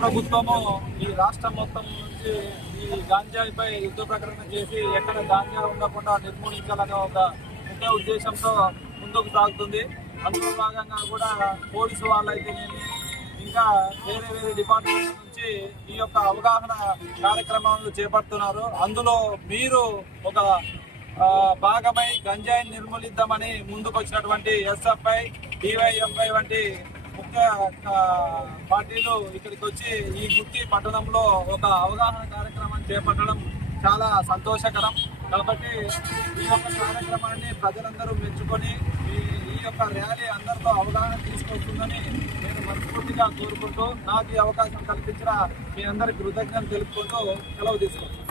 ప్రభుత్వము ఈ రాష్ట్రం మొత్తం నుంచి ఈ గాంజాయిపై యుద్ధ ప్రకటన చేసి ఎక్కడ గాంజా ఉండకుండా నిర్మూలించాలనే ఒక ముఖ్య ఉద్దేశంతో ముందుకు సాగుతుంది. అందులో భాగంగా కూడా పోలీసు వాళ్ళైతేనేమి ఇంకా వేరే వేరే డిపార్ట్మెంట్ నుంచి ఈ యొక్క అవగాహన కార్యక్రమాలను చేపడుతున్నారు. అందులో మీరు ఒక భాగమై గంజాయిని నిర్మూలిద్దామని ముందుకు వచ్చినటువంటి ఎస్ఎఫ్ఐ, డివైఎఫ్ఐ వంటి ముఖ్య పార్టీలు ఇక్కడికి వచ్చి ఈ గుత్తి పట్టణంలో ఒక అవగాహన కార్యక్రమాన్ని చేపట్టడం చాలా సంతోషకరం. కాబట్టి ఈ యొక్క కార్యక్రమాన్ని ప్రజలందరూ మెచ్చుకొని ఈ యొక్క ర్యాలీ అందరిలో అవగాహన తీసుకొస్తుందని నేను మనస్ఫూర్తిగా కోరుకుంటూ నాకు ఈ అవకాశం కల్పించిన మీ అందరికీ కృతజ్ఞతలు తెలుపుకుంటూ సెలవు తీసుకుంటాను.